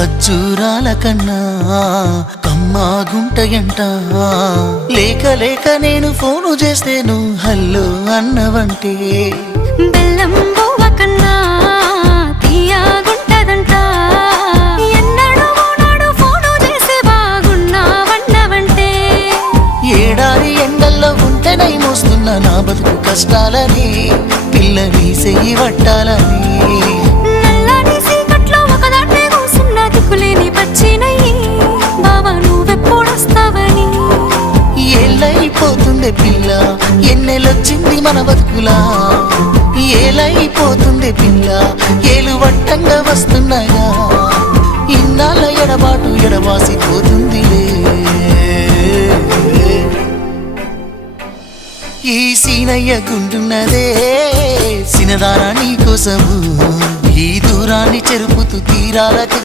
ఖర్జూరాల కన్నా కమ్మాగుంటయంట. లేక లేక నేను ఫోను చేస్తే నువ్వు హల్లో అన్నవంటే బెల్లం బువ్వ కన్నా తీయగుంటదంట. ఎన్నడూ నాడు ఫోను చేసి బాగున్నావన్నవంటే ఏడాది ఎండల్లో ఉంటేనై మోస్తున్న నా బతుకు కష్టాలని పిల్లని సెయ్యి పట్టాలని. నల్లని సీకట్లో ఒకదాన్నే కూసున్న దిక్కులేని పచ్చినయ్యి బావా నువ్వెప్పుడొస్తావని. ఏళ్ళైపోతుంది పిల్ల ఎన్నెలొచ్చింది మన బతుకులా. ఏలైపోతుంది పిల్ల ఏలు వట్టంగా వస్తున్నాయా. ఇన్నాళ్ళ ఎడబాటు ఎడవాసిపోతుందిలే. ఈ సీనయ్య గుండున్నదే సినదానా నీ కోసము. ఈ దూరాన్ని చెరుపుతూ తీరాలకు